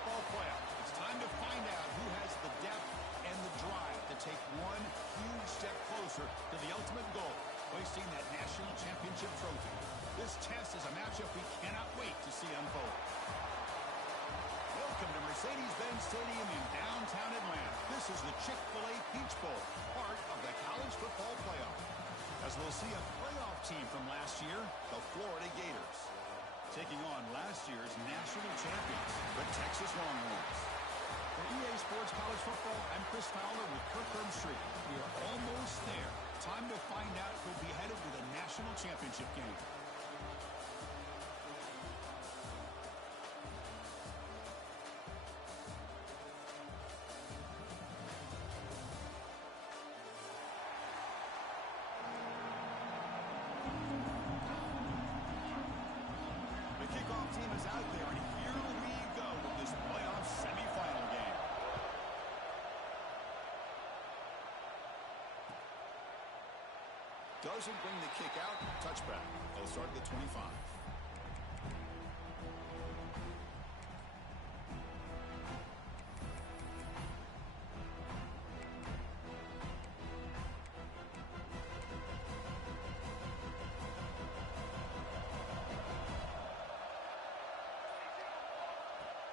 football playoffs. It's time to find out who has the depth and the drive to take one huge step closer to the ultimate goal, hoisting that national championship trophy. This test is a matchup we cannot wait to see unfold. Welcome to Mercedes-Benz Stadium in downtown Atlanta. This is the Chick-fil-A Peach Bowl, part of the college football playoff. As we'll see a playoff team from last year, the Florida Gators, taking on last year's national champions, the Texas Longhorns. For EA Sports College Football, I'm Chris Fowler with Kirk Herbstreit. We are almost there. Time to find out who'll be headed to the national championship game. Team is out there, and here we go with this playoff semifinal game. Doesn't bring the kick out. Touchback. They'll start at the 25.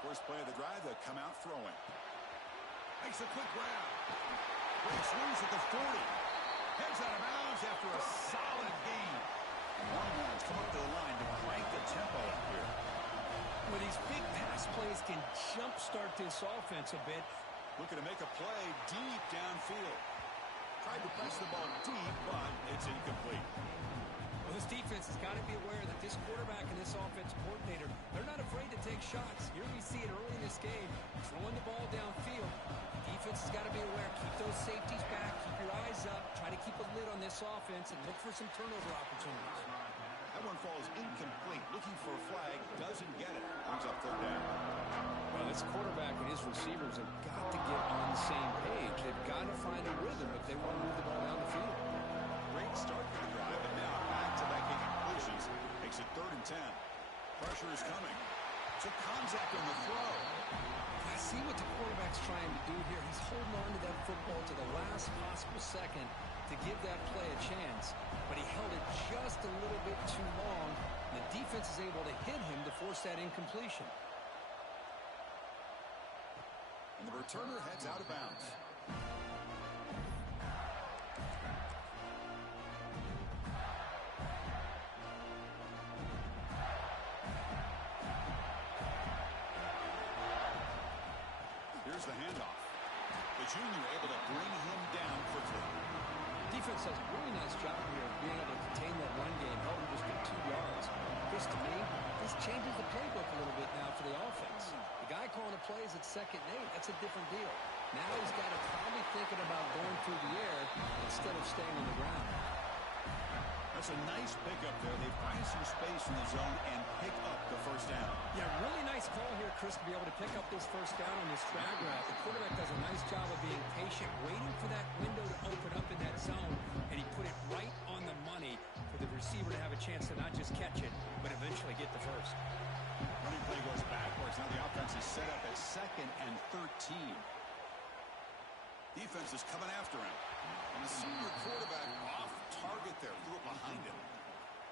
First play of the drive, they'll come out throwing. Makes a quick grab. Breaks loose at the 40. Heads out of bounds after a solid gain. Longhorns come up to the line to crank the tempo up here. Well, these big pass plays can jumpstart this offense a bit. Looking to make a play deep downfield. Tried to press the ball deep, but it's incomplete. Well, this defense has got to be aware that this quarterback and this offensive coordinator, they're not afraid to take shots. Here we see it early in this game, throwing the ball downfield. The defense has got to be aware. Keep those safeties back. Keep your eyes up. Try to keep a lid on this offense and look for some turnover opportunities. That one falls incomplete. Looking for a flag. Doesn't get it. Brings up third down. Well, this quarterback and his receivers have got to get on the same page. They've got to find a rhythm if they want to move the ball down the field. Great start to the drive, but now back-to-back incompletions makes it 3rd and 10. Pressure is coming. It's a contact on the throw. I see what the quarterback's trying to do here. He's holding on to that football to the last possible second to give that play a chance, but he held it just a little bit too long. The defense is able to hit him to force that incompletion. And the returner heads out of bounds. Here's the handoff. The junior able to bring him down quickly. Defense does a really nice job here of being able to contain that run game, held him just for 2 yards. Chris, to me, this changes the playbook a little bit now for the offense. The guy calling the plays at 2nd and 8, that's a different deal. Now he's got to probably thinking about going through the air instead of staying on the ground. That's a nice pickup there. They find some space in the zone and pick up the first down. Yeah, really nice call here, Chris, to be able to pick up this first down on this drag route. The quarterback does a nice job of being patient, waiting for that window to open up in that zone, and he put it right on the money for the receiver to have a chance to not just catch it, but eventually get the first. Running play goes backwards. Now the offense is set up at 2nd and 13. Defense is coming after him. And the senior quarterback off target there. Threw it behind him.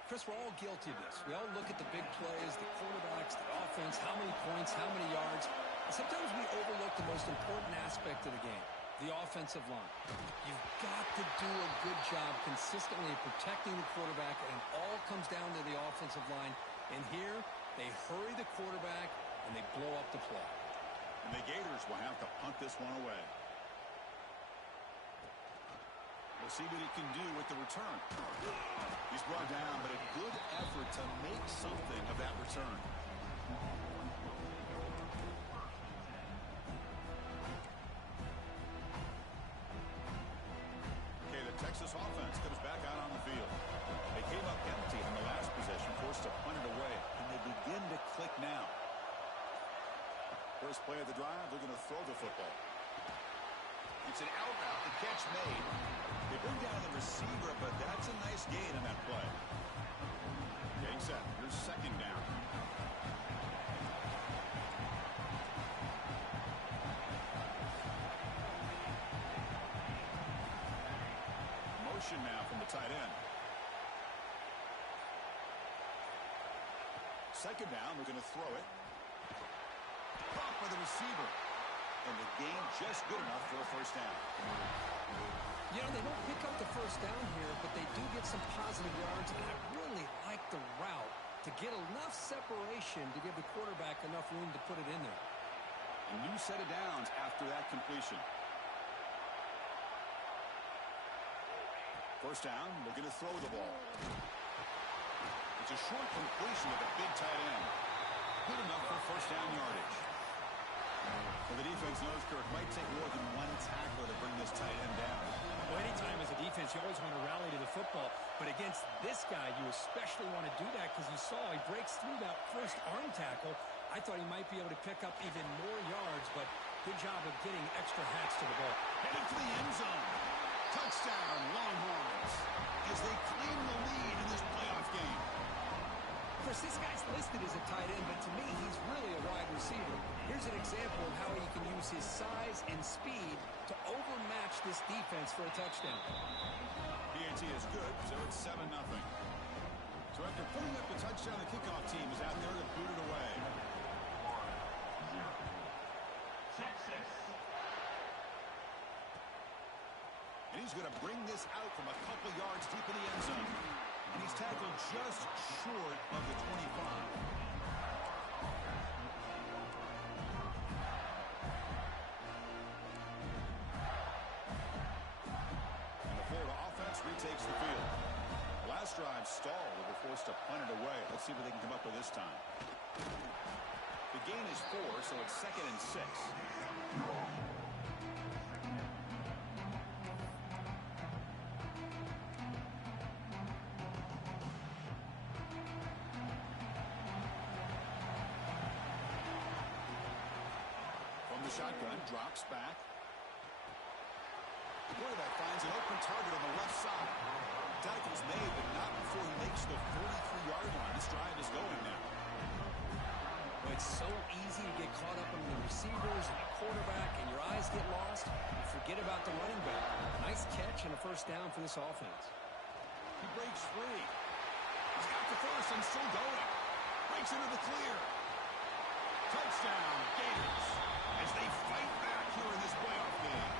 Chris, we're all guilty of this. We all look at the big plays, the quarterbacks, the offense, how many points, how many yards. And sometimes we overlook the most important aspect of the game, the offensive line. You've got to do a good job consistently protecting the quarterback, and it all comes down to the offensive line. And here, they hurry the quarterback, and they blow up the play. And the Gators will have to punt this one away. We'll see what he can do with the return. He's brought down, but a good effort to make something of that return. Okay, the Texas offense comes back out on the field. They came up empty on the last possession, forced to punt it away, and they begin to click now. First play of the drive, they're going to throw the football. It's an out route, the catch made. They bring down the receiver, but that's a nice gain in that play. Getting set. Here's 2nd down. completion now from the tight end. Second down, we're going to throw it. Caught by the receiver. And the gain just good enough for a first down. You know, they don't pick up the first down here, but they do get some positive yards, and I really like the route to get enough separation to give the quarterback enough room to put it in there. A new set of downs after that completion. First down, we're going to throw the ball. It's a short completion to the big tight end. Good enough for first down yardage. Well, the defense knows, Kirk, might take more than one tackler to bring this tight end down. Well, anytime as a defense, you always want to rally to the football. But against this guy, you especially want to do that because you saw he breaks through that first arm tackle. I thought he might be able to pick up even more yards, but good job of getting extra hats to the ball. Headed for the end zone. Touchdown, Longhorns, as they claim the lead in this playoff game. Of course, this guy's listed as a tight end, but to me, he's really a wide receiver. Here's an example of how he can use his size and speed to overmatch this defense for a touchdown. PAT is good, so it's 7-0. So after putting up the touchdown, the kickoff team is out there to boot it away. And he's going to bring this out from a couple yards deep in the end zone. And he's tackled just short of the 25. And the Florida offense retakes the field. Last drive stalled. They were forced to punt it away. Let's see what they can come up with this time. The gain is 4, so it's 2nd and 6. Shotgun drops back. The quarterback finds an open target on the left side. Tackle's made, but not before he makes the 43-yard line. This drive is going now. Well, it's so easy to get caught up in the receivers and the quarterback, and your eyes get lost. You forget about the running back. Nice catch and a first down for this offense. He breaks free. He's got the first and still going. Breaks into the clear. Touchdown, Gators, as they fight back here in this playoff game.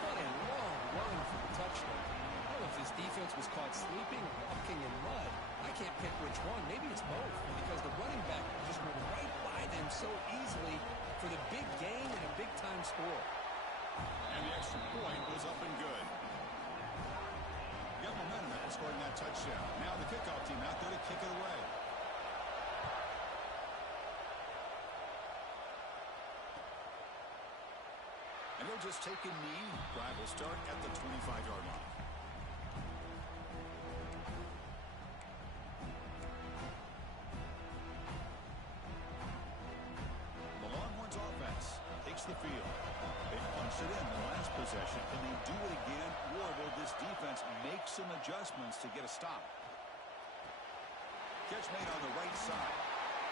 What a long run for the touchdown. I don't know if this defense was caught sleeping or walking in mud. I can't pick which one. Maybe it's both, because the running back just went right by them so easily for the big gain and a big-time score. And the extra point was up and good. Got momentum after scoring that touchdown. Now the kickoff team out there to kick it away. And they'll just take a knee. Drive will start at the 25-yard line. The Longhorns offense takes the field. They punched it in the last possession. Can they do it again, or will this defense make some adjustments to get a stop? Catch made on the right side.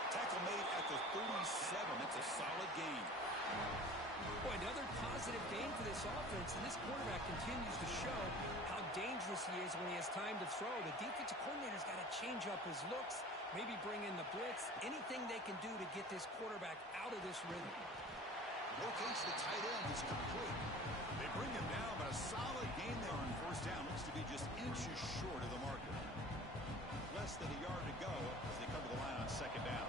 Tackle made at the 37. That's a solid gain. Boy, another positive gain for this offense, and this quarterback continues to show how dangerous he is when he has time to throw. The defensive coordinator's got to change up his looks, maybe bring in the blitz, anything they can do to get this quarterback out of this rhythm. Locates the tight end is complete. They bring him down, but a solid gain there on first down. Looks to be just inches short of the marker. Less than a yard to go as they come to the line on second down.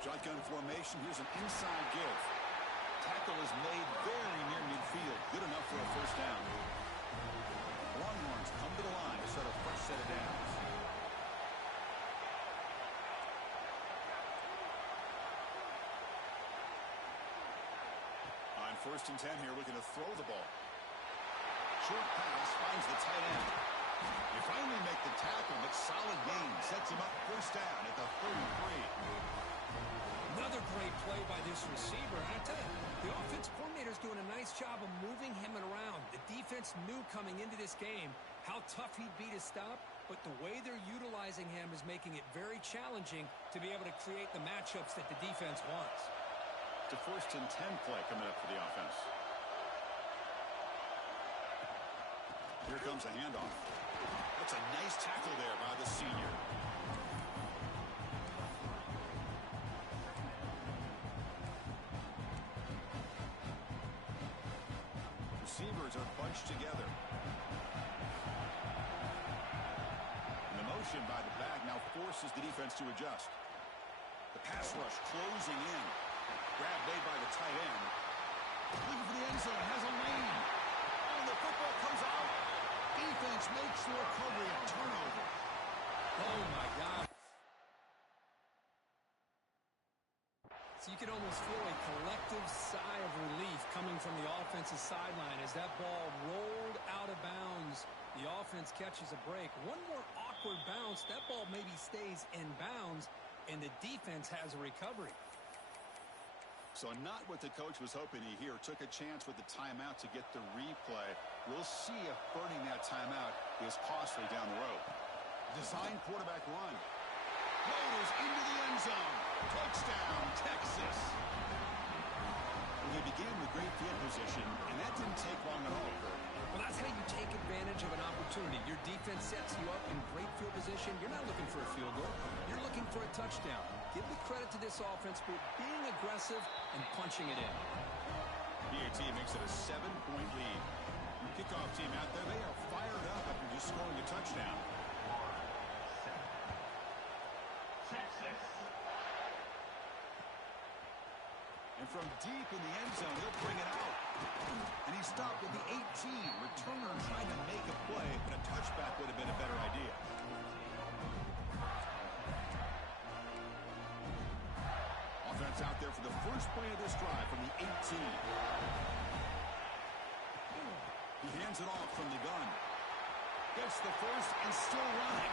Shotgun formation. Here's an inside give. Tackle is made very near midfield. Good enough for a first down. Longhorns come to the line to start a fresh set of downs. On 1st and 10 here, we're going to throw the ball. Short pass finds the tight end. They finally make the tackle, but solid gain sets him up first down at the 33. Another great play by this receiver. And I tell you, the offense coordinator's doing a nice job of moving him around. The defense knew coming into this game how tough he'd be to stop, but the way they're utilizing him is making it very challenging to be able to create the matchups that the defense wants. The 1st and 10 play coming up for the offense. Here comes a handoff. That's a nice tackle there by the senior. Receivers are bunched together. And the motion by the back now forces the defense to adjust. The pass rush closing in. Grab made by the tight end. Looking for the end zone. Has a lane. And the football comes out. Defense makes the recovery. A turnover. Oh, my God. So you can almost feel a collective sigh of relief coming from the offensive sideline as that ball rolled out of bounds. The offense catches a break. One more awkward bounce. That ball maybe stays in bounds, and the defense has a recovery. So not what the coach was hoping to hear. Took a chance with the timeout to get the replay. We'll see if burning that timeout is costly down the road. Design quarterback run. Floaters into the end zone. Touchdown, Texas. Well, they began with great field position, and that didn't take long at all. Well, that's how you take advantage of an opportunity. Your defense sets you up in great field position. You're not looking for a field goal. You're looking for a touchdown. Give the credit to this offense for being aggressive and punching it in. PAT makes it a 7-point lead. Kickoff team out there, they are fired up after just scoring a touchdown. And from deep in the end zone, he'll bring it out. And he stopped at the 18. Returner trying to make a play, and a touchback would have been a better idea. Offense out there for the first play of this drive from the 18. He hands it off from the gun. Gets the first and still running.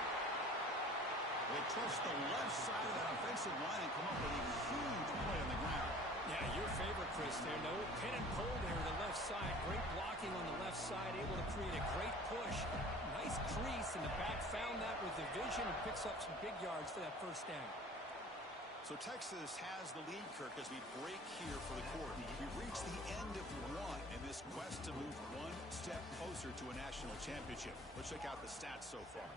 They trust the left side of that offensive line and come up with a huge play on the ground. Yeah, your favorite, Chris, there. No pin and pull there to the left side. Great blocking on the left side, able to create a great push. Nice crease in the back, found that with the vision and picks up some big yards for that first down. So Texas has the lead, Kirk, as we break here for the quarter. We've reached the end of one in this quest to move one step closer to a national championship. Let's check out the stats so far.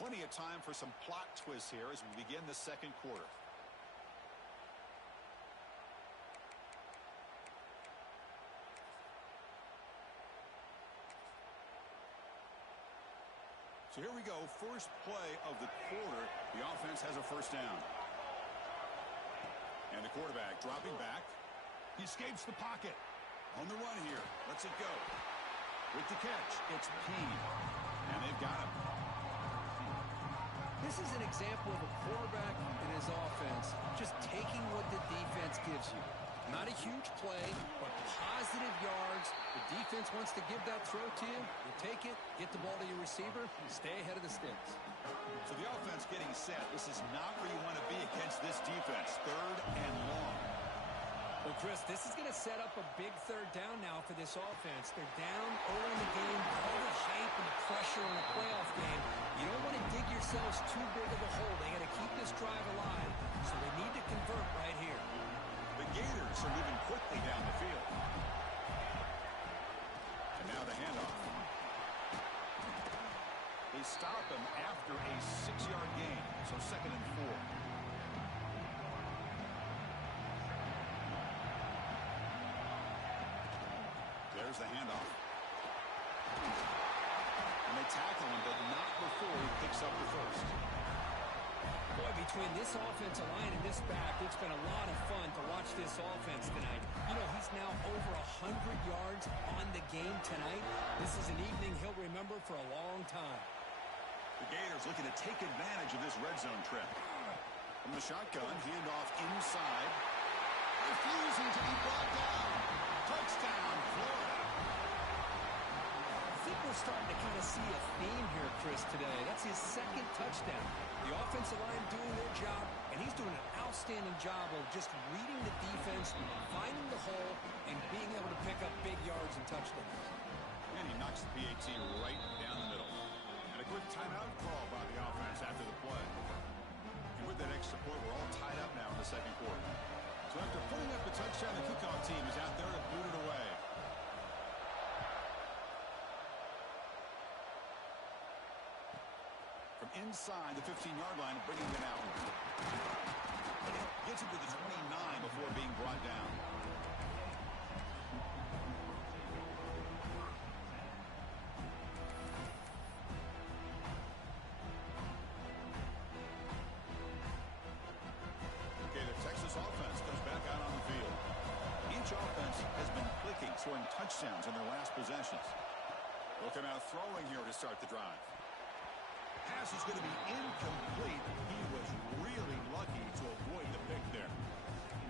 Plenty of time for some plot twists here as we begin the second quarter. So here we go, first play of the quarter. The offense has a first down. And the quarterback dropping back. He escapes the pocket. On the run here. Lets it go. With the catch, it's Payne. And they've got him. This is an example of a quarterback and his offense just taking what the defense gives you. Not a huge play, but positive yards. The defense wants to give that throw to you. You take it, get the ball to your receiver, and stay ahead of the sticks. So the offense getting set. This is not where you want to be against this defense. Third and long. Well, Chris, this is going to set up a big third down now for this offense. They're down early in the game. All the hype and the pressure in a playoff game. You don't want to dig yourselves too big of a hole. They got to keep this drive alive, so they need to convert right here. The Gators are moving quickly down the field. And now the handoff. They stop him after a 6-yard gain, so 2nd and 4. There's the handoff. And they tackle him, but not before he picks up the first. Boy, between this offensive line and this back, it's been a lot of fun to watch this offense tonight. You know, he's now over 100 yards on the game tonight. This is an evening he'll remember for a long time. The Gators looking to take advantage of this red zone trip. From the shotgun, handoff inside. Refusing to be brought down. Touchdown, Florida. I think we're starting to kind of see a theme here, Chris, today. That's his 2nd touchdown. The offensive line doing their job, and he's doing an outstanding job of just reading the defense, finding the hole, and being able to pick up big yards and touchdowns. And he knocks the PAT right down the middle. And a quick timeout call by the offense after the play. And with that extra point, we're all tied up now in the second quarter. So after putting up a touchdown, the kickoff team is out there to boot it away. inside the 15-yard line and bringing it out. Gets it to the 29 before being brought down. Okay, the Texas offense comes back out on the field. Each offense has been clicking, scoring touchdowns in their last possessions. They'll come out throwing here to start the drive. Pass is going to be incomplete. He was really lucky to avoid the pick there.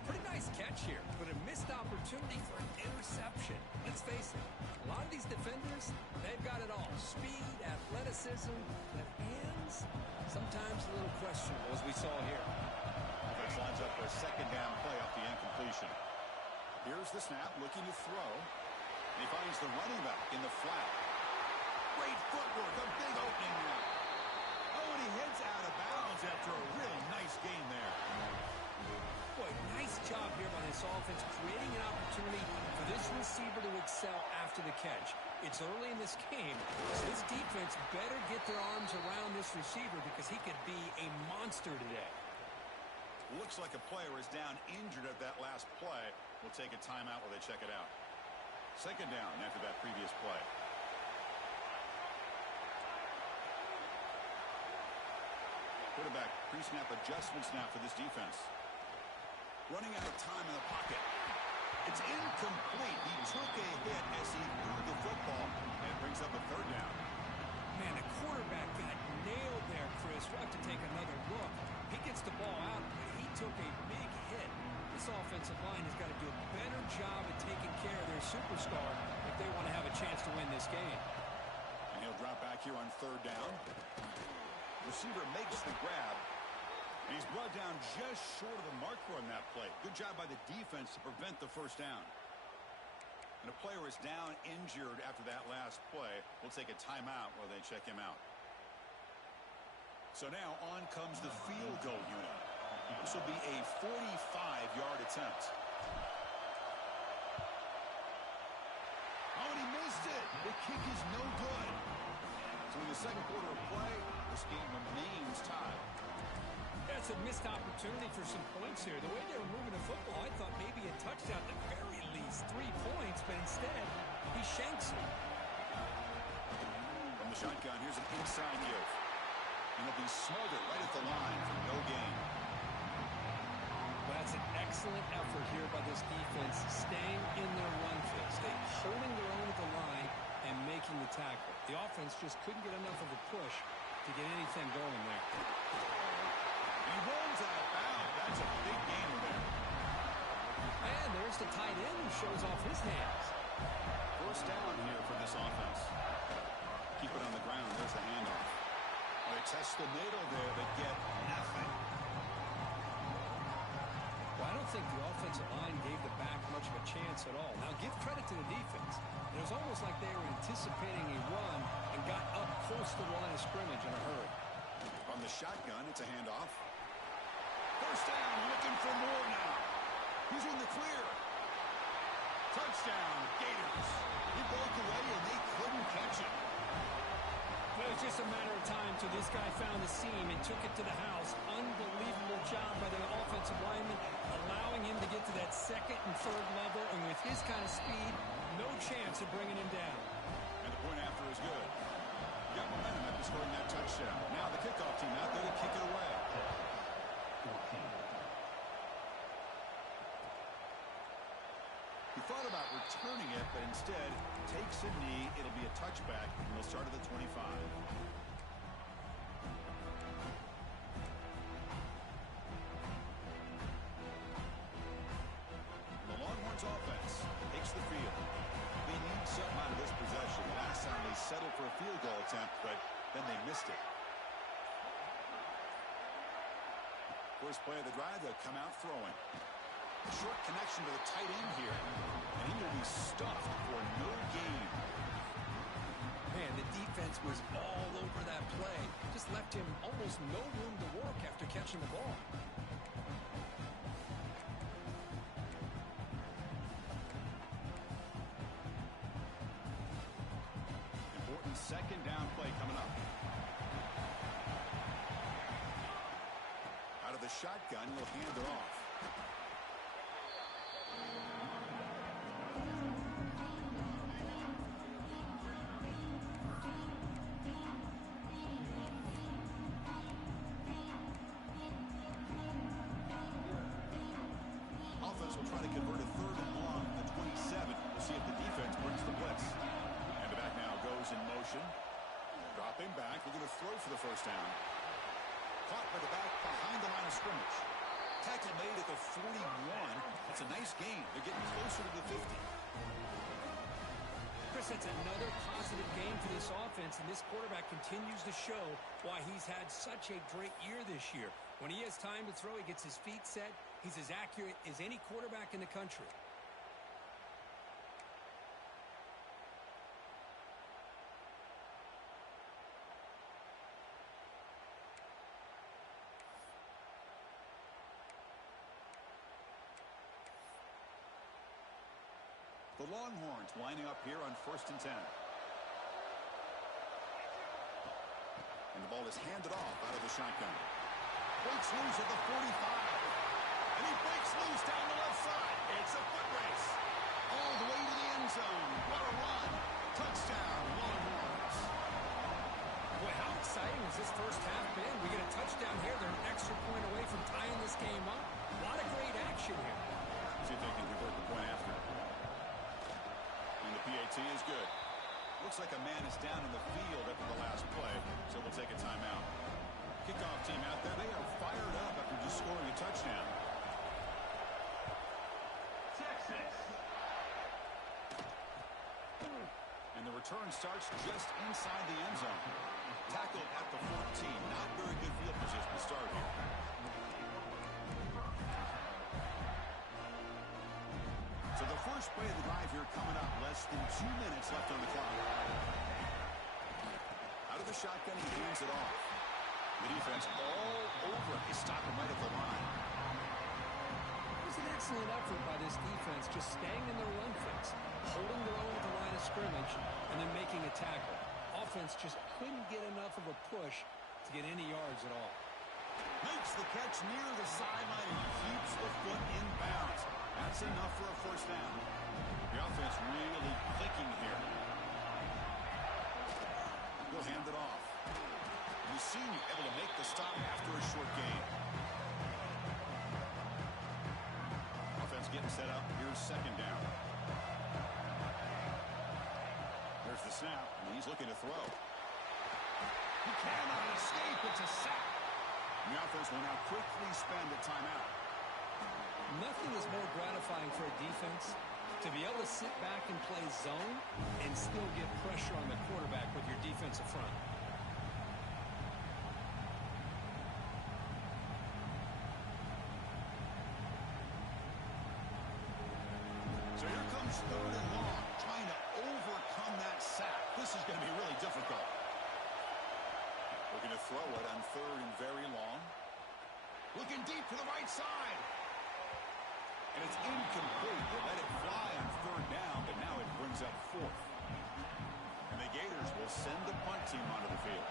Pretty nice catch here, but a missed opportunity for an interception. Let's face it, a lot of these defenders, they've got it all. Speed, athleticism, but hands, sometimes a little questionable, as we saw here. Defense lines up for a second down play off the incompletion. Here's the snap, looking to throw. And he finds the running back in the flat. Great footwork, a big opening now. Oh, and he heads out of bounds after a real nice gain there. Boy, nice job here by this offense, creating an opportunity for this receiver to excel after the catch. It's early in this game, so this defense better get their arms around this receiver because he could be a monster today. Looks like a player is down injured at that last play. We'll take a timeout while they check it out. Second down after that previous play. Quarterback pre-snap adjustments now for this defense. Running out of time in the pocket. It's incomplete. He took a hit as he threw the football, and it brings up a third down. Man, the quarterback got nailed there, Chris. We'll have to take another look. He gets the ball out, but he took a big hit. This offensive line has got to do a better job at taking care of their superstar if they want to have a chance to win this game. And he'll drop back here on third down. Receiver makes the grab. And he's brought down just short of the marker on that play. Good job by the defense to prevent the first down. And a player is down injured after that last play. We'll take a timeout while they check him out. So now on comes the field goal unit. This will be a 45-yard attempt. Oh, and he missed it. The kick is no good. So in the second quarter of play, this game remains tied. That's a missed opportunity for some points here. The way they were moving the football, I thought maybe a touchdown at the very least. 3 points, but instead, he shanks it. From the shotgun, here's an inside give. And he'll be smothered right at the line for no gain. Well, that's an excellent effort here by this defense, staying in their run fits. They holding their own at the line and making the tackle. The offense just couldn't get enough of a push to get anything going there. He runs out of bounds. That's a big gain there. And there's the tight end who shows off his hands. First down here for this offense. Keep it on the ground. There's the handoff. They test the middle there, but get nothing. Well, I don't think the offensive line gave the back much of a chance at all. Now, give credit to the defense. It was almost like they were anticipating a run and got up close to the line of scrimmage in a hurry. From the shotgun, it's a handoff. First down, looking for more now. He's in the clear. Touchdown, Gators. He broke away and they couldn't catch him. It was just a matter of time till this guy found the seam and took it to the house. Unbelievable job by the offensive lineman, allowing him to get to that second and third level, and with his kind of speed, no chance of bringing him down. And the point after is good. Got momentum after scoring that touchdown. Now the kickoff team out there to kick it away. He thought about returning it, but instead takes a knee. It'll be a touchback, and we'll start at the 25. The Longhorns offense takes the field. They need something out of this possession. Last time they settled for a field goal attempt, but then they missed it. First play of the drive, they'll come out throwing. Short connection to the tight end here. And he will be stuffed for no gain. Man, the defense was all over that play. Just left him almost no room to work after catching the ball. Important second down play coming up. the shotgun. He'll hand it off. Offense will try to convert a 3rd and long at the 27. We'll see if the defense brings the blitz. And the back now goes in motion. Dropping back. We're going to throw for the first down. Caught by the back behind the line of scrimmage. Tackle made at the 41. It's a nice gain. They're getting closer to the 50. Chris, that's another positive game for this offense, and this quarterback continues to show why he's had such a great year this year. When he has time to throw, he gets his feet set. He's as accurate as any quarterback in the country. The Longhorns lining up here on 1st and 10. And the ball is handed off out of the shotgun. Breaks loose at the 45. And he breaks loose down the left side. It's a foot race. All the way to the end zone. What a run. Touchdown, Longhorns. Boy, how exciting has this first half been? We get a touchdown here. They're an extra point away from tying this game up. A lot of great action here. See if they can convert the point after. PAT is good. Looks like a man is down in the field after the last play, so we'll take a timeout. Kickoff team out there, they are fired up after just scoring a touchdown. Texas. And the return starts just inside the end zone. Tackled at the 14. Not very good field position to start here. So the first play of the drive here coming up. Less than 2 minutes left on the clock. Out of the shotgun, he hands it off. The defense all over. He stopped him right at the line. It was an excellent effort by this defense, just staying in their run fix, holding their own at the line of scrimmage, and then making a tackle. Offense just couldn't get enough of a push to get any yards at all. Makes the catch near the sideline and keeps the foot in bounds. That's enough for a first down. The offense really clicking here. He'll hand it off. The senior able to make the stop after a short gain. Offense getting set up. Here's 2nd down. There's the snap, and he's looking to throw. He cannot escape. It's a sack. The offense will now quickly spend a timeout. Nothing is more gratifying for a defense to be able to sit back and play zone and still get pressure on the quarterback with your defensive front. So here comes 3rd and long, trying to overcome that sack. This is going to be really difficult. Looking to throw it on 3rd and very long. Looking deep to the right side. And it's incomplete. They let it fly on 3rd down, but now it brings up 4th. And the Gators will send the punt team onto the field.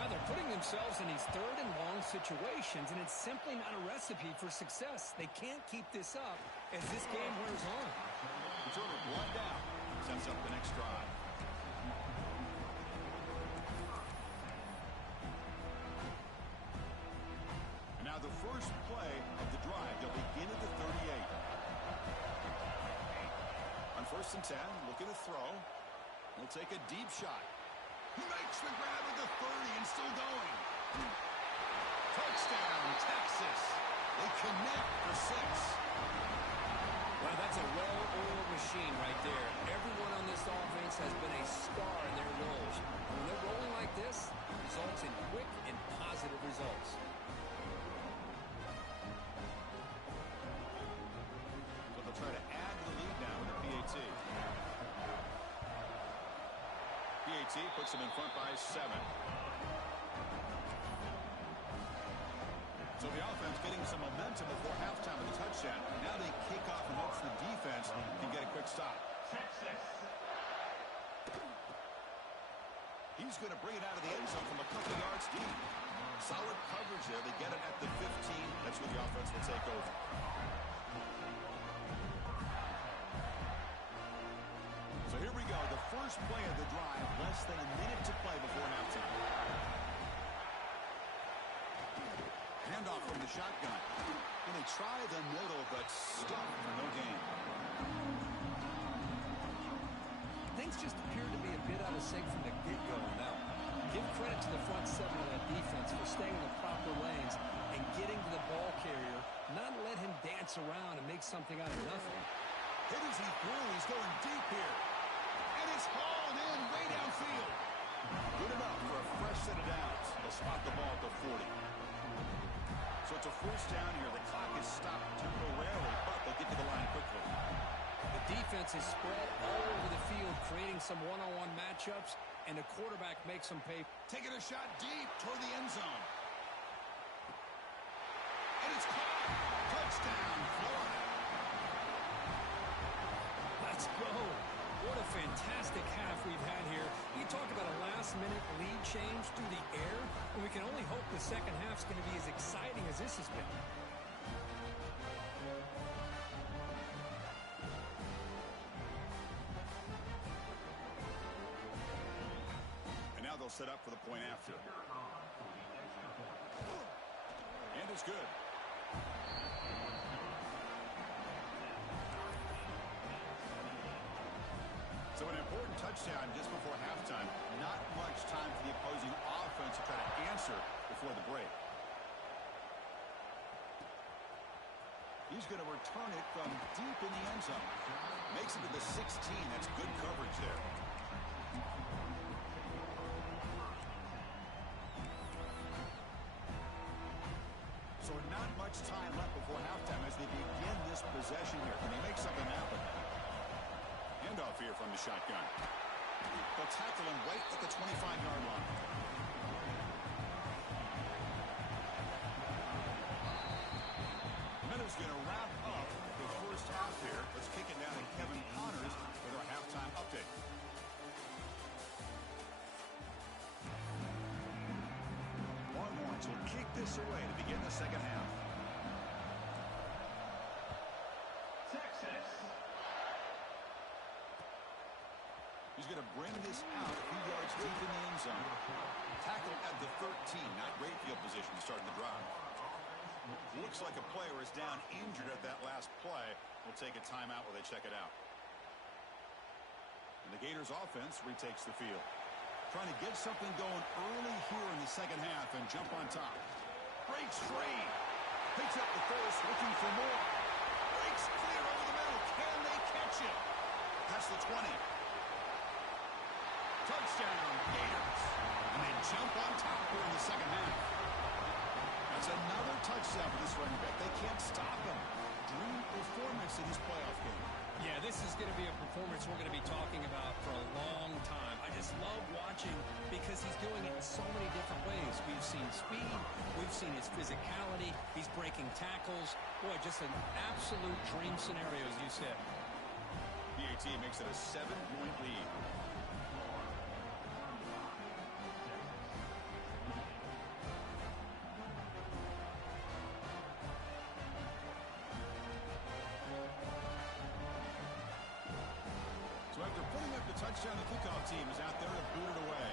Now they're putting themselves in these 3rd and long situations, and it's simply not a recipe for success. They can't keep this up as this game wears on. Return of blood down. Sets up the next drive. And now the first play of the drive. They'll begin at the 38. On 1st and 10, looking to throw. He'll take a deep shot. He makes the grab at the 30 and still going. Touchdown, Texas. They connect for 6. Well, that's a well-oiled machine right there. Everyone on this offense has been a star in their roles. When they're rolling like this, it results in quick and positive results. So they'll try to add to the lead now with the PAT. PAT puts them in front by 7. So the offense getting some momentum before halftime of the touchdown. Now they kick off and hopes the defense can get a quick stop. He's going to bring it out of the end zone from a couple yards deep. Solid coverage there. They get it at the 15. That's where the offense will take over. So here we go. The first play of the drive. Less than a minute to play before halftime. Handoff from the shotgun. And they try the middle, but stuck for no gain. Things just appeared to be a bit out of sync from the get-go on that one. Give credit to the front seven of that defense for staying in the proper lanes and getting to the ball carrier, not let him dance around and make something out of nothing. Hit as he threw. He's going deep here. And it's hauled in way downfield. Good enough for a fresh set of downs. They'll spot the ball at the 40. So it's a first down here. The clock is stopped temporarily, but they'll get to the line quickly. The defense is spread all over the field, creating some one-on-one matchups, and the quarterback makes them pay. Taking a shot deep toward the end zone. And it's caught. Touchdown, Florida. Let's go. What a fantastic half we've had here. You talk about a last-minute lead change through the air, and we can only hope the second half's going to be as exciting as this has been. And now they'll set up for the point after. And it's good. So an important touchdown just before halftime. Not much time for the opposing offense to try to answer before the break. He's going to return it from deep in the end zone. Makes it to the 16. That's good coverage there. So not much time left before halftime as they begin this possession here. Can they make something happen? Handoff here from the shotgun. They'll tackle him right at the 25-yard line. Meadows going to wrap up the first half here. Let's kick it down to Kevin Connors with our halftime update. Longhorns will kick this away to begin the second half. He's going to bring this out a few yards deep in the end zone. Tackle at the 13. Not great field position to start the drive. Looks like a player is down injured at that last play. We'll take a timeout while they check it out. And the Gators offense retakes the field. Trying to get something going early here in the second half and jump on top. Breaks free. Picks up the first, looking for more. Breaks clear over the middle. Can they catch it? Past the 20. Touchdown, Gators. And they jump on top here in the second half. That's another touchdown for this running back. They can't stop him. Dream performance in this playoff game. Yeah, this is going to be a performance we're going to be talking about for a long time. I just love watching because he's doing it in so many different ways. We've seen speed. We've seen his physicality. He's breaking tackles. Boy, just an absolute dream scenario, as you said. PAT makes it a 7-point lead. So after putting up the touchdown, the kickoff team is out there to boot it away.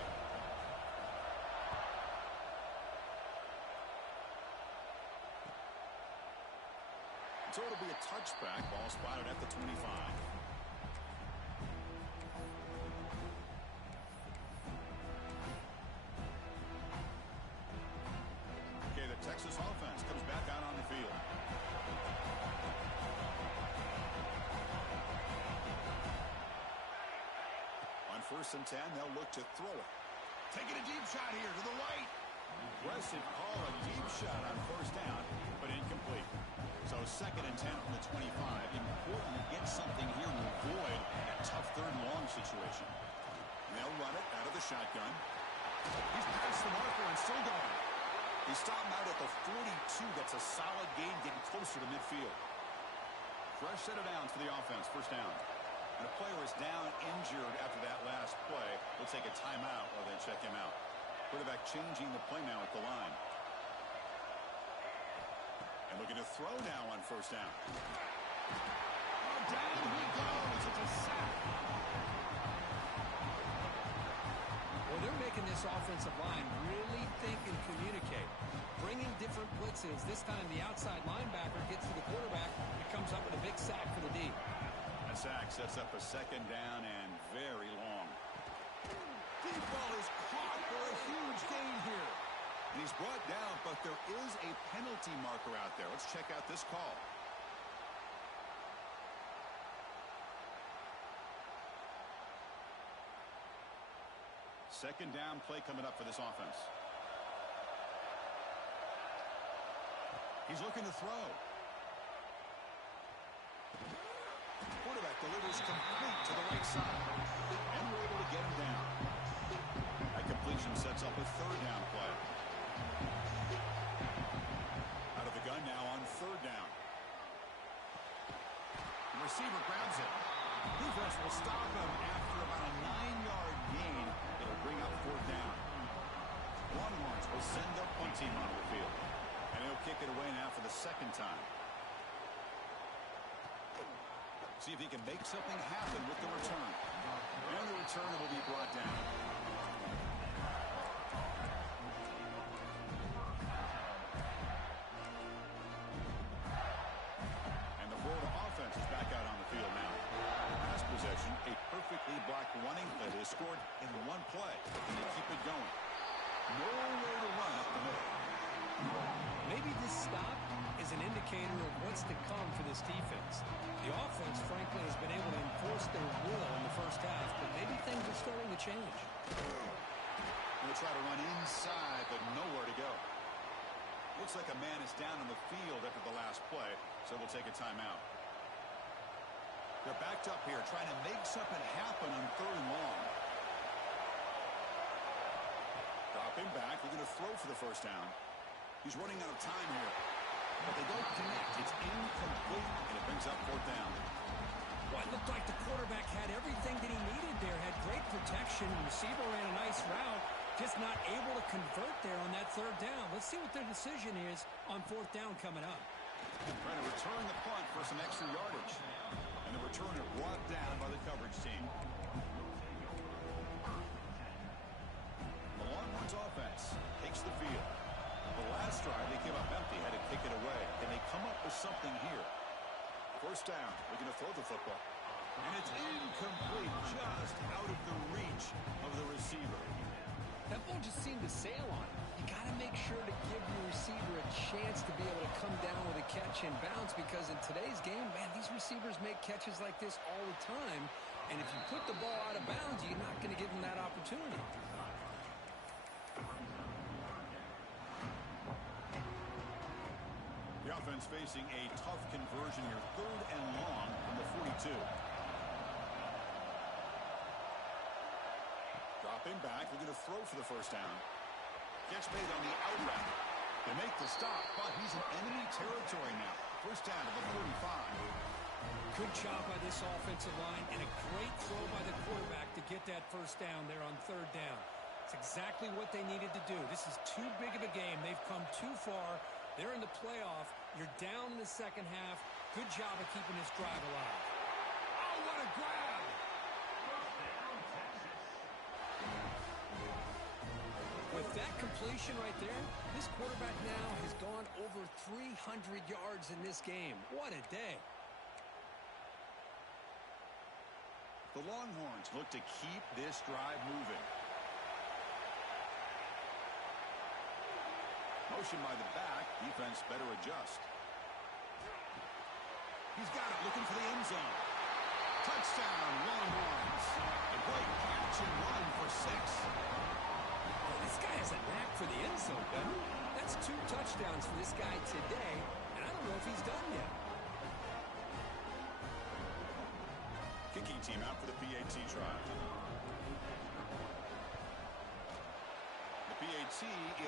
So it'll be a touchback. Ball spotted at the 25. Okay, the Texas offense comes back out on the field. On 1st and 10, they'll look to throw it. Taking a deep shot here to the right. Aggressive call, a deep shot on 1st down, but incomplete. So 2nd and 10 from the 25. Important to get something here to avoid that tough 3rd and long situation. And they'll run it out of the shotgun. He's past the marker and still going. He stopped out at the 42. That's a solid gain, getting closer to midfield. Fresh set of downs for the offense. 1st down. And a player is down injured after that last play. We'll take a timeout while they check him out. Quarterback changing the play now at the line. Looking to throw now on first down. Oh, down he goes. It's a sack. Well, they're making this offensive line really think and communicate. Bringing different blitzes. This time the outside linebacker gets to the quarterback and comes up with a big sack for the D. A sack sets up a second down and very long. Deep ball is caught for a huge gain here. And he's brought down, but there is a penalty marker out there. Let's check out this call. Second down play coming up for this offense. He's looking to throw. Quarterback delivers complete to the right side. And we're able to get him down. That completion sets up a third down play. Out of the gun now on third down. The receiver grabs it. Defense will stop him after about a 9-yard gain. It'll bring up fourth down. Longhorns will send their punt team onto the field. And he'll kick it away now for the second time. See if he can make something happen with the return. And the return will be brought down. And the Florida offense is back out on the field now. Last possession, a perfectly blocked running play. They scored in one play, and they keep it going. Nowhere to run up the middle. Maybe this stop is an indicator of what's to come for this defense. The offense, frankly, has been able to enforce their will in the first half, but maybe things are starting to change. Going to try to run inside, but nowhere to go. Looks like a man is down on the field after the last play, so we'll take a timeout. They're backed up here, trying to make something happen on third and long. Dropping back, looking to throw for the first down. He's running out of time here. But they don't connect. It's incomplete, and it brings up fourth down. Well, it looked like the quarterback had everything that he needed there. Had great protection. Receiver ran a nice route. Just not able to convert there on that third down. Let's see what their decision is on fourth down coming up. Trying to return the punt for some extra yardage. And the returner brought down by the coverage team. The Longhorns offense takes the field. The last drive, they came up empty, had to kick it away. And they come up with something here. First down, they're going to throw the football. And it's incomplete, just out of the reach of the receiver. That ball just seemed to sail on him. You got to make sure to give your receiver a chance to be able to come down with a catch and bounce, because in today's game, man, these receivers make catches like this all the time. And if you put the ball out of bounds, you're not going to give them that opportunity. The offense facing a tough conversion here. Third and long from the 42. Dropping back. They're going to throw for the first down. Catch made on the out route. They make the stop, but he's in enemy territory now. First down to the 45. Good job by this offensive line, and a great throw by the quarterback to get that first down there on third down. It's exactly what they needed to do. This is too big of a game. They've come too far. They're in the playoff. You're down in the second half. Good job of keeping this drive alive. Oh, what a grab! With that completion right there, this quarterback now has gone over 300 yards in this game. What a day. The Longhorns look to keep this drive moving. Motion by the back. Defense better adjust. He's got it, looking for the end zone. Touchdown, Longhorns. A great catch and run for 6. Well, this guy has a knack for the end zone, doesn't he? That's 2 touchdowns for this guy today, and I don't know if he's done yet. Kicking team out for the PAT try. The PAT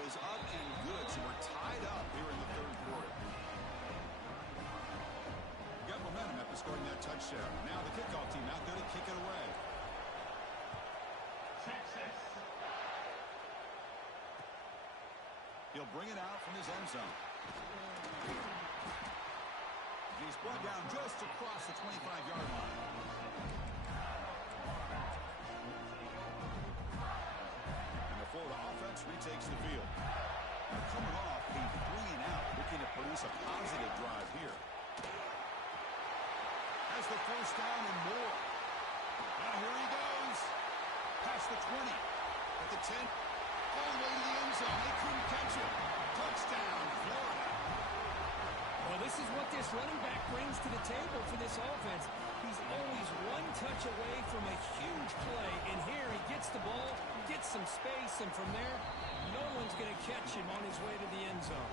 is up and good, so we're tied up here in the third quarter. Got momentum after scoring that touchdown. Now the kickoff team out there to kick it away. He'll bring it out from his end zone. He's brought down just across the 25-yard line. And the Florida offense retakes the field. Now coming off a 3-and-out, looking to produce a positive drive here. Has the first down and more. Now here he goes. Past the 20. At the 10. All the way to the end zone. They couldn't catch him. Touchdown, Florida. Well, this is what this running back brings to the table for this offense. He's always one touch away from a huge play. And here he gets the ball, gets some space, and from there, no one's going to catch him on his way to the end zone.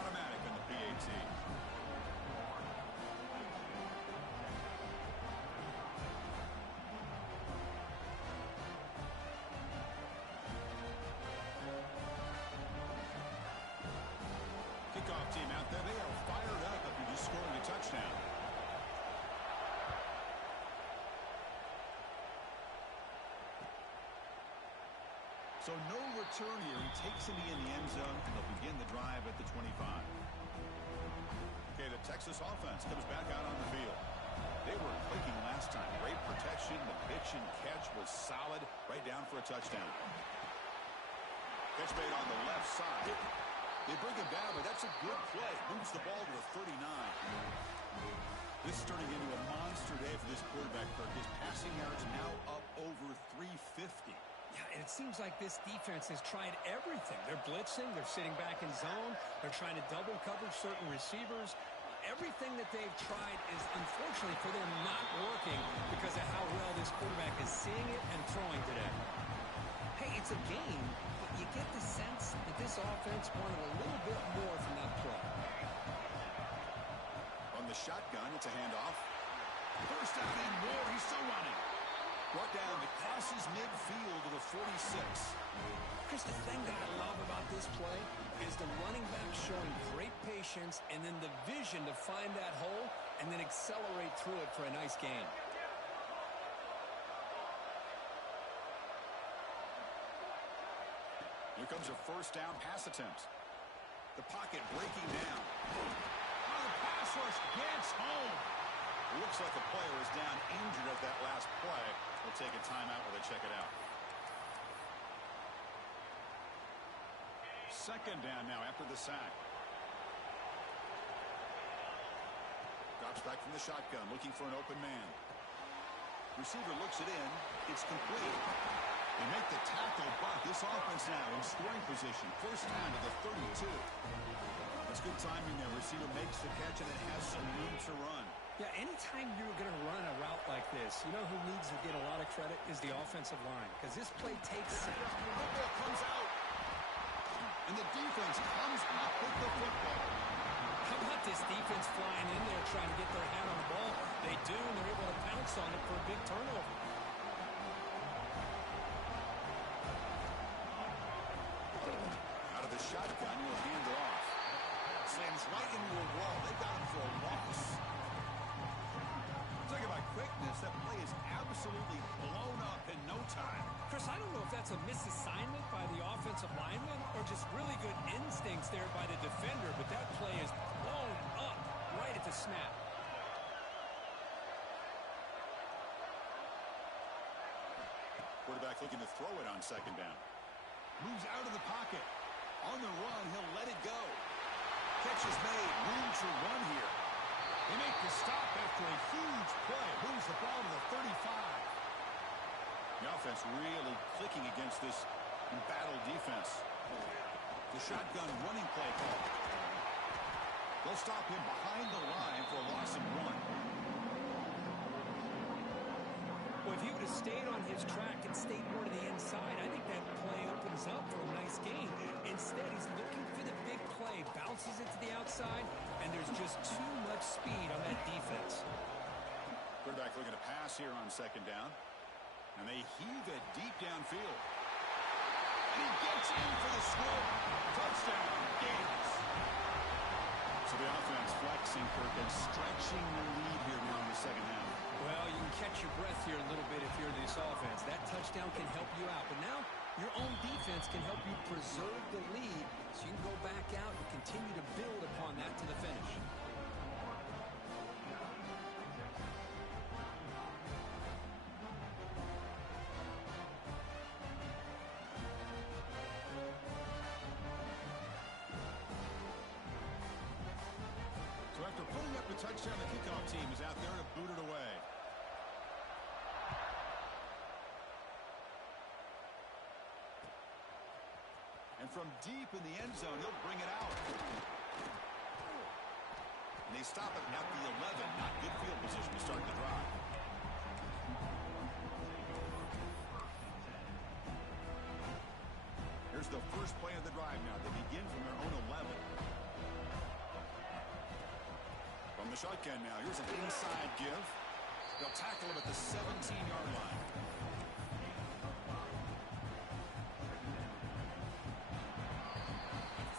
Automatic in the PAT. Kickoff team out there, they are fired up after just scoring a touchdown. So no return here. He takes it in the end zone, and they'll begin the drive at the 25. Okay, the Texas offense comes back out on the field. They were clicking last time. Great protection. The pitch and catch was solid. Right down for a touchdown. Catch made on the left side. They bring him down, but that's a good play. Moves the ball to the 39. This is turning into a monster day for this quarterback, Kirk. His passing yards now up over 350. Yeah, and it seems like this defense has tried everything. They're blitzing. They're sitting back in zone. They're trying to double cover certain receivers. Everything that they've tried is, unfortunately for them, not working because of how well this quarterback is seeing it and throwing today. Hey, it's a game, but you get the sense that this offense wanted a little bit more from that play. On the shotgun, it's a handoff. First down and more. He's still running. Brought down to crosses midfield to the 46. Chris, the thing that I love about this play is the running back showing great patience and then the vision to find that hole and then accelerate through it for a nice gain. Here comes a first down pass attempt. The pocket breaking down. Oh, the pass rush gets home. Looks like the player is down injured at that last play. We'll take a timeout while they check it out. Second down now after the sack. Drops back from the shotgun, looking for an open man. Receiver looks it in. It's complete. They make the tackle, but this offense now in scoring position. First down to the 32. That's good timing there. Receiver makes the catch, and it has some room to run. Yeah, anytime you're going to run a route like this, you know who needs to get a lot of credit is the offensive line, because this play takes sense. Football comes out, and the defense comes up with the football. How about this defense flying in there trying to get their hand on the ball? They do, and they're able to pounce on it for a big turnover. Out of the shotgun, he'll hand it off. Slams right into a wall. They got him for a loss. Talking about quickness, that play is absolutely blown up in no time. Chris, I don't know if that's a misassignment by the offensive lineman or just really good instincts there by the defender, but that play is blown up right at the snap. Quarterback looking to throw it on second down. Moves out of the pocket. On the run, he'll let it go. Catch is made. Room to run here. They make the stop after a huge play. Moves the ball to the 35. The offense really clicking against this embattled defense. The shotgun running play call. They'll stop him behind the line for a loss of 1. Well, if he would have stayed on his track and stayed more to the inside, I think that play opens up for a nice gain. Instead, he's looking for the big play, bounces it to the outside, and there's just too much speed on that defense. Quarterback looking to pass here on second down. And they heave it deep downfield. And he gets in for the score. Touchdown, Gators. So the offense flexing, Kirk, and stretching the lead here now in the second half. Well, you can catch your breath here a little bit if you're this offense. That touchdown can help you out. But now Your own defense can help you preserve the lead so you can go back out and continue to build upon that to the finish. So after putting up the touchdown, the kickoff team is out there to boot it away. And from deep in the end zone, he'll bring it out. And they stop it at the 11. Not good field position to start the drive. Here's the first play of the drive now. They begin from their own 11. From the shotgun now, here's an inside give. They'll tackle him at the 17-yard line.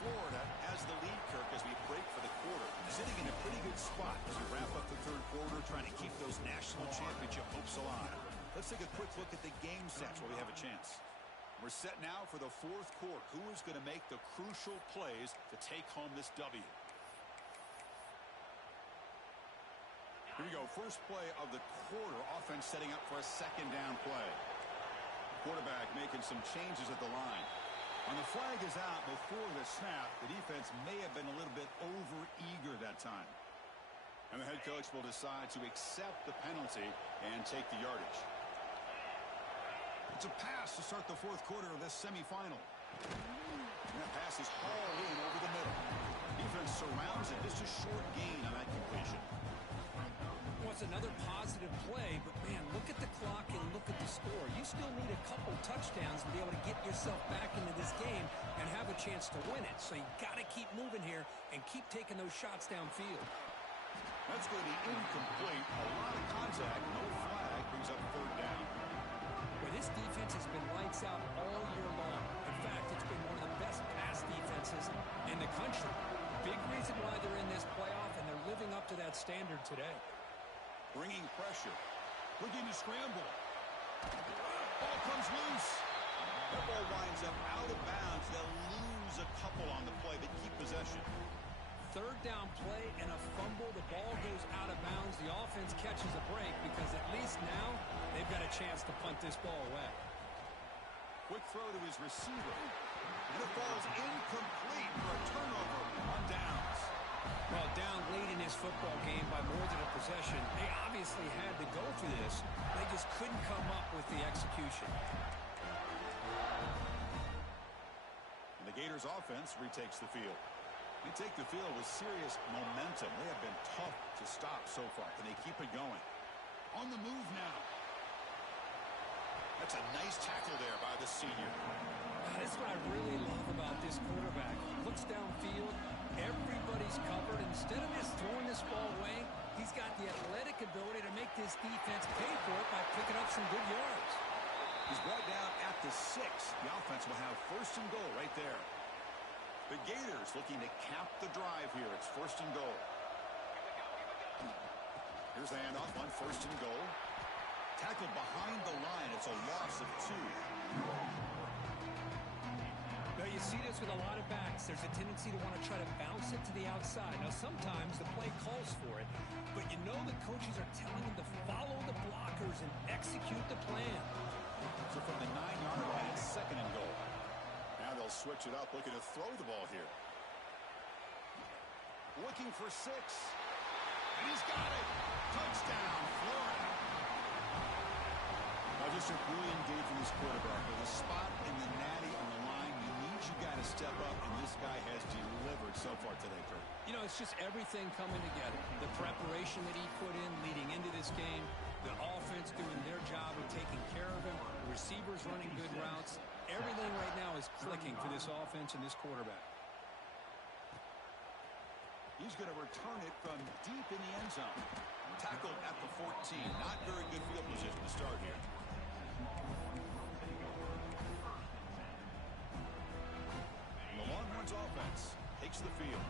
Florida has the lead, Kirk, as we break for the quarter. Sitting in a pretty good spot as we wrap up the third quarter, trying to keep those national championship hopes alive. Let's take a quick look at the game sets while we have a chance. We're set now for the fourth quarter. Who is going to make the crucial plays to take home this W? Here we go. First play of the quarter. Offense setting up for a second down play. Quarterback making some changes at the line. On the flag is out before the snap. The defense may have been a little bit over-eager that time. And the head coach will decide to accept the penalty and take the yardage. It's a pass to start the fourth quarter of this semifinal. And that pass is hauled in over the middle. Defense surrounds it. Just a short gain on that completion. Well, it's another positive play, but man, look at the clock and look at the score. You still need a couple touchdowns to be able to get yourself back into this game and have a chance to win it. So you got to keep moving here and keep taking those shots downfield. That's going to be incomplete. A lot of contact. No flag. Brings up third down. Well, this defense has been lights out all year long. In fact, it's been one of the best pass defenses in the country. Big reason why they're in this playoff, and they're living up to that standard today. Bringing pressure. Looking to scramble. Ball comes loose. That ball winds up out of bounds. They'll lose a couple on the play, but keep possession. Third down play and a fumble. The ball goes out of bounds. The offense catches a break because at least now they've got a chance to punt this ball away. Quick throw to his receiver. And it falls incomplete for a turnover on downs. Well, down late in this football game by more than a possession, they obviously had to go for this. They just couldn't come up with the execution. And the Gators offense retakes the field. They take the field with serious momentum. They have been tough to stop so far. Can they keep it going? On the move now. That's a nice tackle there by the senior. That's what I really love about this quarterback. He looks downfield. Everybody's covered. Instead of just throwing this ball away, he's got the athletic ability to make this defense pay for it by picking up some good yards. He's brought down at the 6. The offense will have first and goal right there. The Gators looking to cap the drive here. It's first and goal. Here's the handoff on first and goal. Tackled behind the line. It's a loss of 2. Well, you see this with a lot of backs. There's a tendency to want to try to bounce it to the outside. Now, sometimes the play calls for it, but you know the coaches are telling them to follow the blockers and execute the plan. So from the 9-yard line, it's second and goal. Now they'll switch it up, looking to throw the ball here. Looking for 6. And he's got it. Touchdown, Florida. Now just a brilliant game from this quarterback. With a spot in the natty on the line, you need your guy to step up, and this guy has delivered so far today, Kurt. You know, it's just everything coming together. The preparation that he put in leading into this game, the offense doing their job of taking care of him, the receivers running good routes. Everything right now is clicking for this offense and this quarterback. He's going to return it from deep in the end zone. Tackled at the 14. Not very good field position to start here. And the Longhorns offense takes the field.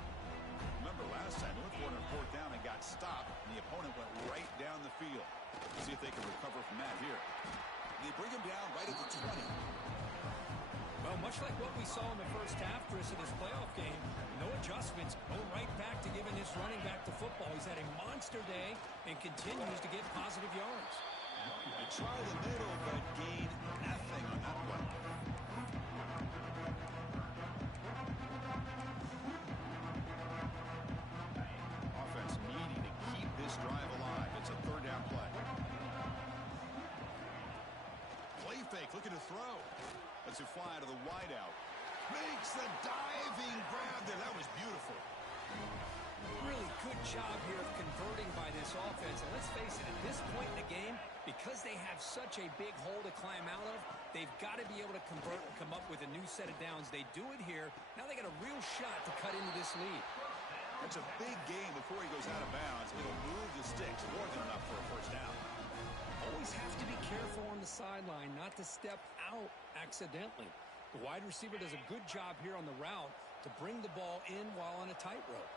Remember last time, they went for it on fourth down and got stopped, and the opponent went right down the field. See if they can recover from that here. They bring him down right at the 20. Well, much like what we saw in the first half, Chris, of this playoff game, no adjustments, go right back to giving this running back to football. He's had a monster day and continues to get positive yards. They try the middle, but gain nothing on that one. Offense needing to keep this drive alive. It's a third down play. Play fake, looking to throw. Lets it fly to the wideout. Makes the diving grab there. That was beautiful. Really good job here of converting by this offense. And let's face it, at this point in the game, because they have such a big hole to climb out of, they've got to be able to convert and come up with a new set of downs. They do it here. Now they got a real shot to cut into this lead. It's a big game before he goes out of bounds. It'll move the sticks more than enough for a first down. Always have to be careful on the sideline not to step out accidentally. The wide receiver does a good job here on the route to bring the ball in while on a tightrope.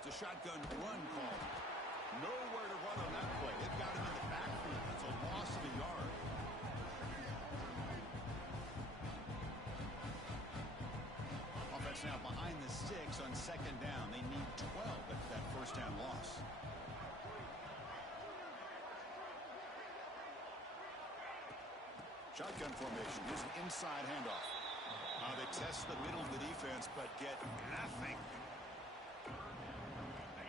It's a shotgun run call. Nowhere to run on that play. They've got him in the backfield. It's a loss of a yard. Offense now behind the sticks on second down. They need 12 after that first down loss. Shotgun formation. Here's an inside handoff. They test the middle of the defense, but get nothing.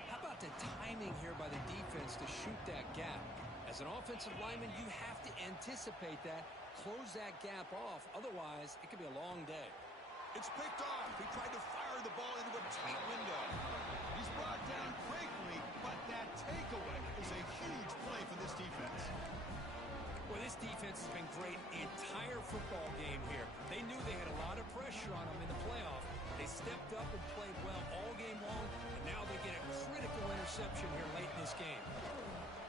How about the timing here by the defense to shoot that gap? As an offensive lineman, you have to anticipate that, close that gap off. Otherwise, it could be a long day. It's picked off. He tried to fire the ball into a tight window. He's brought down quickly, but that takeaway is a huge play for this defense. Well, this defense has been great the entire football game here. They knew they had a lot of pressure on them in the playoff. They stepped up and played well all game long, and now they get a critical interception here late in this game.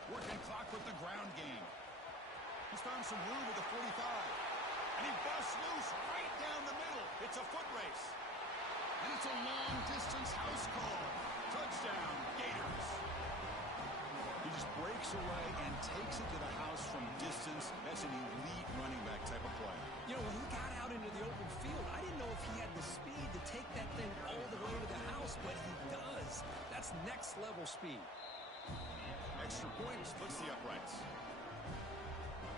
Working clock with the ground game. He's found some room at the 45. And he busts loose right down the middle. It's a foot race. And it's a long-distance house call. Touchdown, Gators. He just breaks away and takes it to the house from distance. That's an elite running back type of play. You know, when he got out into the open field, I didn't know if he had the speed to take that thing all the way to the house, but he does. That's next-level speed. Extra point splits the uprights.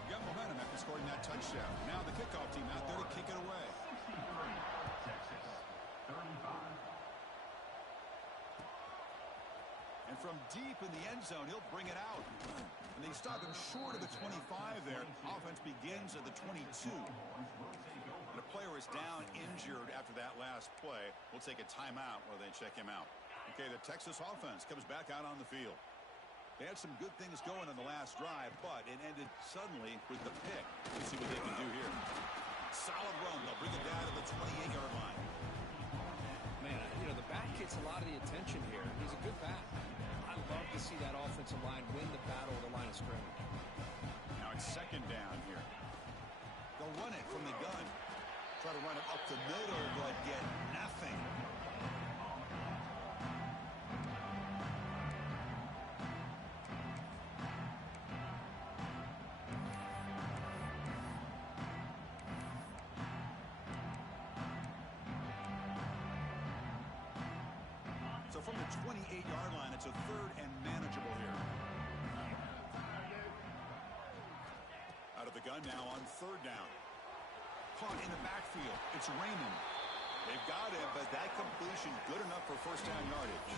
Got momentum after scoring that touchdown. Now the kickoff team out there to kick it away. And from deep in the end zone, he'll bring it out. And they stop him short of the 25 there. Offense begins at the 22. And a player is down injured after that last play. We'll take a timeout while they check him out. Okay, the Texas offense comes back out on the field. They had some good things going on the last drive, but it ended suddenly with the pick. Let's see what they can do here. Solid run. They'll bring it down to the 28-yard line. Man, you know, the back gets a lot of the attention here. He's a good back. I love to see that offensive line win the battle of the line of scrimmage. Now it's second down here. They'll run it from the gun. Try to run it up the middle, but get nothing. So from the 28-yard line, it's a third and manageable here. Out of the gun now on third down. Caught in the backfield. It's Raymond. They've got him, but that completion good enough for first down yardage.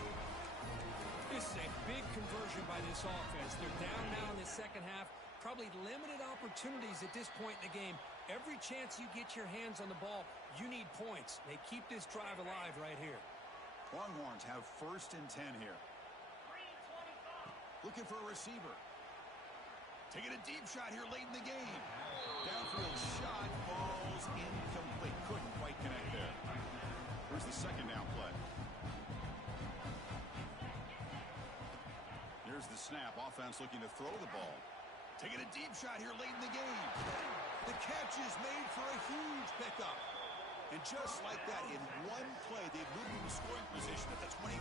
This is a big conversion by this offense. They're down now in the second half. Probably limited opportunities at this point in the game. Every chance you get your hands on the ball, you need points. They keep this drive alive right here. Longhorns have first and 10 here. Looking for a receiver. Taking a deep shot here late in the game. Downfield shot, falls incomplete. Couldn't quite connect there. Here's the second down play. Here's the snap. Offense looking to throw the ball. Taking a deep shot here late in the game. The catch is made for a huge pickup. And just like that, in one play, they've moved into scoring position at the 23.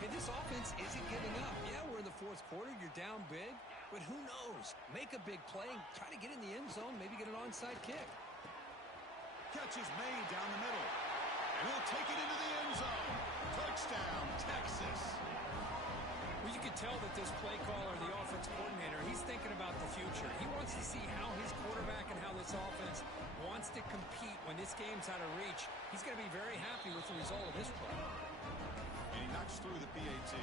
Hey, this offense isn't giving up. Yeah, we're in the fourth quarter. You're down big. But who knows? Make a big play, try to get in the end zone, maybe get an onside kick. Catch is made down the middle. And he'll take it into the end zone. Touchdown, Texas. Well, you could tell that this play caller, the offense coordinator, he's thinking about the future. He wants to see how his quarterback and how this offense wants to compete when this game's out of reach. He's going to be very happy with the result of this play. And he knocks through the PAT.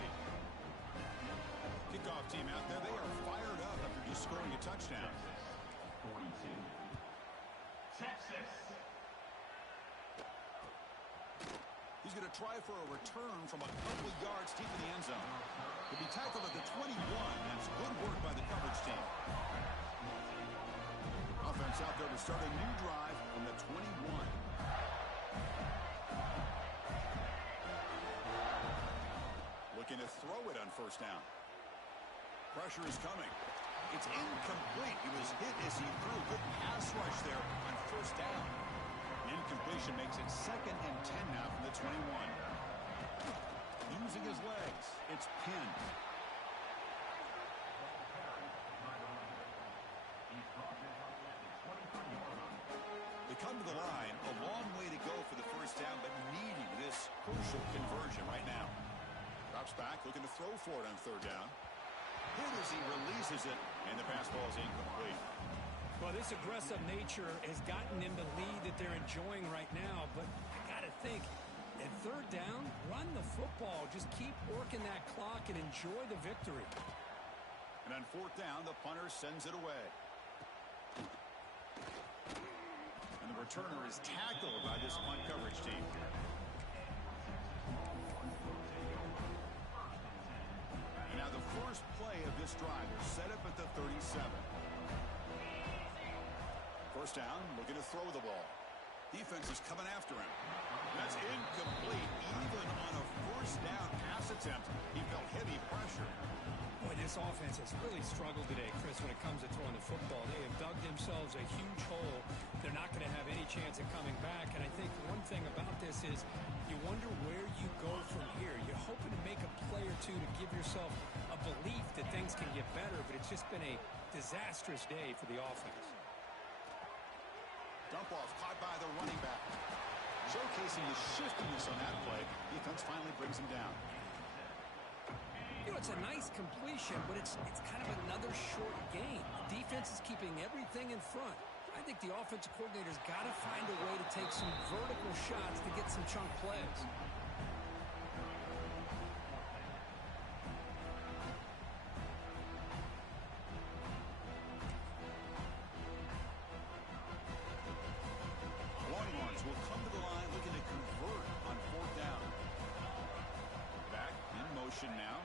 Kickoff team out there, they are fired up after just scoring a touchdown. 42. Texas. He's going to try for a return from a couple of yards deep in the end zone. He'll be tackled at the 21. That's good work by the coverage team. Offense out there to start a new drive from the 21. Looking to throw it on first down. Pressure is coming. It's incomplete. He was hit as he threw. Good pass rush there on first down. Incompletion makes it 2nd and 10 now from the 21. Using his legs. It's pinned. They come to the line. A long way to go for the first down, but needing this crucial conversion right now. Drops back, looking to throw for it on third down. Hit as he releases it, and the pass ball is incomplete. Well, this aggressive nature has gotten them the lead that they're enjoying right now, but I got to think, at third down, run the football. Just keep working that clock and enjoy the victory. And on fourth down, the punter sends it away. And the returner is tackled by this punt coverage team. And now the first play of this drive is set up at the 37. First down, looking to throw the ball. Defense is coming after him. That's incomplete. Even on a first down pass attempt, he felt heavy pressure. Boy, this offense has really struggled today, Chris, when it comes to throwing the football. They have dug themselves a huge hole. They're not going to have any chance of coming back. And I think one thing about this is you wonder where you go from here. You're hoping to make a play or two to give yourself a belief that things can get better, but it's just been a disastrous day for the offense. Dump off caught by the running back. Showcasing the shiftiness on that play. Defense finally brings him down. You know, it's a nice completion, but it's kind of another short game. The defense is keeping everything in front. I think the offensive coordinator's got to find a way to take some vertical shots to get some chunk plays. Longhorns will come to the line looking to convert on fourth down. Back in motion now.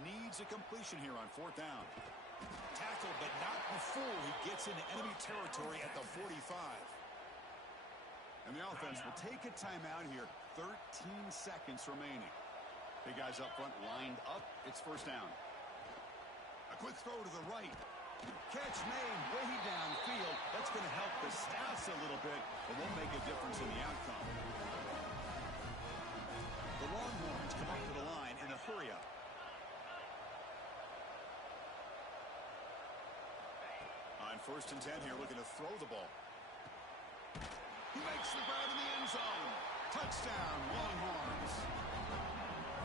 Needs a completion here on fourth down. Tackled, but not before he gets into enemy territory at the 45. And the offense will take a timeout here. 13 seconds remaining. Big guys up front lined up. It's first down. A quick throw to the right. Catch made way downfield. That's going to help the stats a little bit, but won't make a difference in the outcome. The Longhorns come up to the line in a hurry-up. On first and 10 here, looking to throw the ball. He makes the grab in the end zone. Touchdown, Longhorns.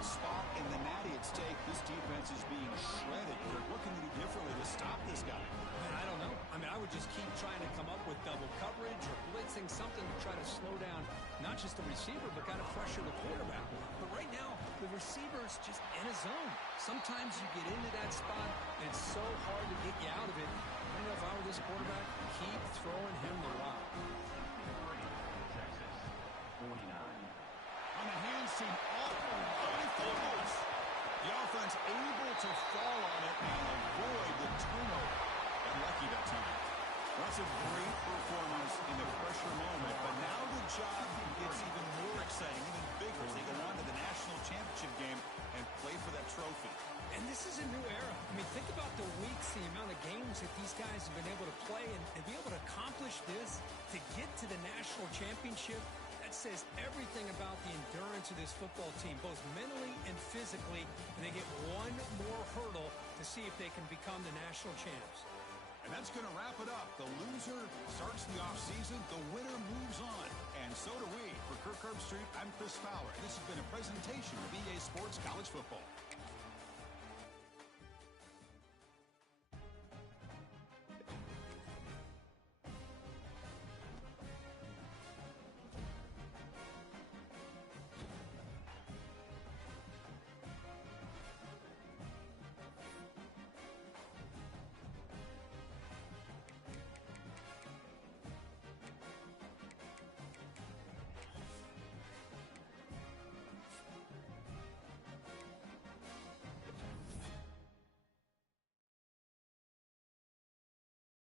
Spot in the natty at stake. This defense is being shredded. What can they do differently to stop this guy? Man, I don't know. I mean, I would just keep trying to come up with double coverage or blitzing, something to try to slow down not just the receiver, but got to pressure the quarterback. But right now, the receiver's just in a zone. Sometimes you get into that spot, and it's so hard to get you out of it. I know if I were this quarterback, keep throwing him the rock. Texas. 49. On the hands team, he fumbles. The offense able to fall on it and avoid the turnover. Got lucky that time. That's a great performance in the pressure moment, but now the job gets even more exciting, even bigger as they go on to the national championship game and play for that trophy. And this is a new era. I mean, think about the weeks, the amount of games that these guys have been able to play and be able to accomplish this, to get to the national championship. That says everything about the endurance of this football team, both mentally and physically. And they get one more hurdle to see if they can become the national champs. And that's going to wrap it up. The loser starts the offseason. The winner moves on. And so do we. For Kirk Herbstreit, I'm Chris Fowler. This has been a presentation of EA Sports College Football.